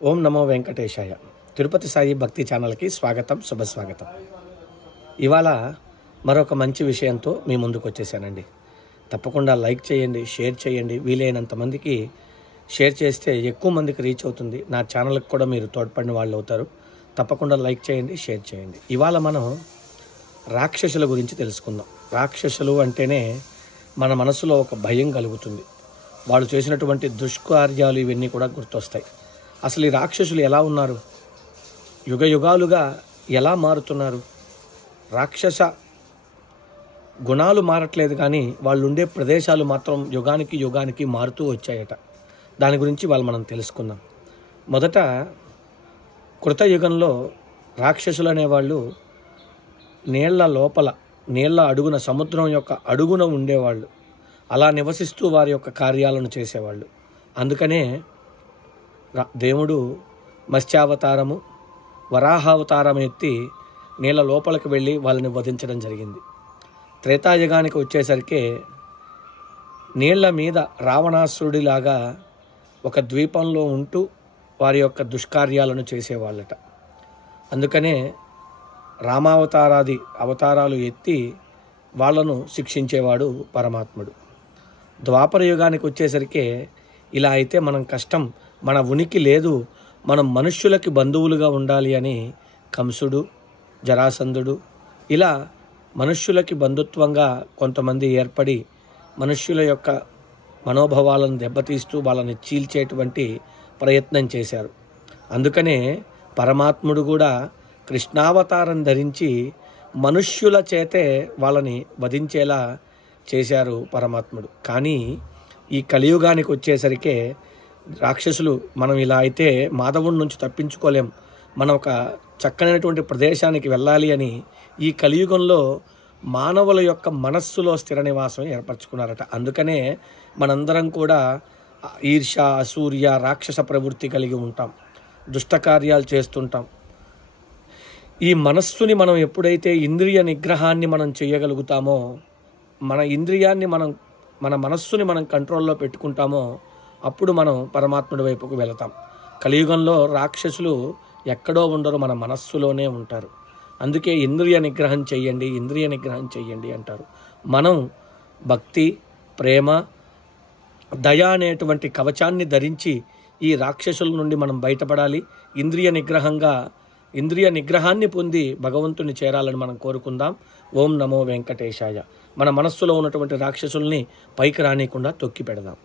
ఓం నమో వెంకటేశాయ. తిరుపతి సాయి భక్తి ఛానల్కి స్వాగతం, శుభస్వాగతం. ఇవాళ మరొక మంచి విషయంతో మీ ముందుకు వచ్చేసానండి. తప్పకుండా లైక్ చేయండి, షేర్ చేయండి. వీలైనంత మందికి షేర్ చేస్తే ఎక్కువ మందికి రీచ్ అవుతుంది. నా ఛానల్కి కూడా మీరు తోడ్పడిన వాళ్ళు అవుతారు. తప్పకుండా లైక్ చేయండి, షేర్ చేయండి. ఇవాళ మనం రాక్షసుల గురించి తెలుసుకుందాం. రాక్షసులు అంటేనే మన మనసులో ఒక భయం కలుగుతుంది. వాళ్ళు చేసినటువంటి దుష్కార్యాలు ఇవన్నీ కూడా గుర్తొస్తాయి. అసలు ఈ రాక్షసులు ఎలా ఉన్నారు, యుగ యుగాలుగా ఎలా మారుతున్నారు? రాక్షస గుణాలు మారట్లేదు, కానీ వాళ్ళు ఉండే ప్రదేశాలు మాత్రం యుగానికి యుగానికి మారుతూ వచ్చాయట. దాని గురించి మనం తెలుసుకుందాం. మొదట కృతయుగంలో రాక్షసులు అనేవాళ్ళు నీళ్ల లోపల, నీళ్ల అడుగున, సముద్రం యొక్క అడుగున ఉండేవాళ్ళు. అలా నివసిస్తూ వారి యొక్క కార్యాలను చేసేవాళ్ళు. అందుకనే దేవుడు మత్స్యావతారము, వరాహావతారం ఎత్తి నీళ్ళ లోపలికి వెళ్ళి వాళ్ళని వధించడం జరిగింది. త్రేతాయుగానికి వచ్చేసరికి నీళ్ల మీద రావణాసురుడిలాగా ఒక ద్వీపంలో ఉంటూ వారి యొక్క దుష్కార్యాలను చేసేవాళ్ళట. అందుకనే రామావతారాది అవతారాలు ఎత్తి వాళ్ళను శిక్షించేవాడు పరమాత్ముడు. ద్వాపర యుగానికి వచ్చేసరికి ఇలా అయితే మనం కష్టం, మన ఉనికి లేదు, మనం మనుష్యులకి బంధువులుగా ఉండాలి అని కంసుడు, జరాసంధుడు ఇలా మనుష్యులకి బంధుత్వంగా కొంతమంది ఏర్పడి మనుష్యుల యొక్క మనోభావాలను దెబ్బతీస్తూ వాళ్ళని చీల్చేటువంటి ప్రయత్నం చేశారు. అందుకనే పరమాత్ముడు కూడా కృష్ణావతారం ధరించి మనుష్యుల చేతే వాళ్ళని వధించేలా చేశారు పరమాత్ముడు. కానీ ఈ కలియుగానికి వచ్చేసరికి రాక్షసులు, మనం ఇలా అయితే మాధవుడి నుంచి తప్పించుకోలేం, మనం ఒక చక్కనైనటువంటి ప్రదేశానికి వెళ్ళాలి అని ఈ కలియుగంలో మానవుల యొక్క మనస్సులో స్థిర నివాసం ఏర్పరచుకున్నారట. అందుకనే మనందరం కూడా ఈర్ష్య, అసూర్య, రాక్షస ప్రవృత్తి కలిగి ఉంటాం, దుష్టకార్యాలు చేస్తుంటాం. ఈ మనస్సుని మనం ఎప్పుడైతే ఇంద్రియ నిగ్రహాన్ని మనం చేయగలుగుతామో, మన ఇంద్రియాన్ని మన మనస్సుని మనం కంట్రోల్లో పెట్టుకుంటామో, అప్పుడు మనం పరమాత్ముడి వైపుకు వెళతాం. కలియుగంలో రాక్షసులు ఎక్కడో ఉండరు, మన మనస్సులోనే ఉంటారు. అందుకే ఇంద్రియ నిగ్రహం చెయ్యండి, ఇంద్రియ నిగ్రహం చెయ్యండి అంటారు. మనం భక్తి, ప్రేమ, దయ అనేటువంటి కవచాన్ని ధరించి ఈ రాక్షసుల నుండి మనం బయటపడాలి. ఇంద్రియ నిగ్రహాన్ని పొంది భగవంతుని చేరాలని మనం కోరుకుందాం. ఓం నమో వెంకటేశాయ. మన మనస్సులో ఉన్నటువంటి రాక్షసుల్ని పైకి రానియకుండా తొక్కి పెడదాం.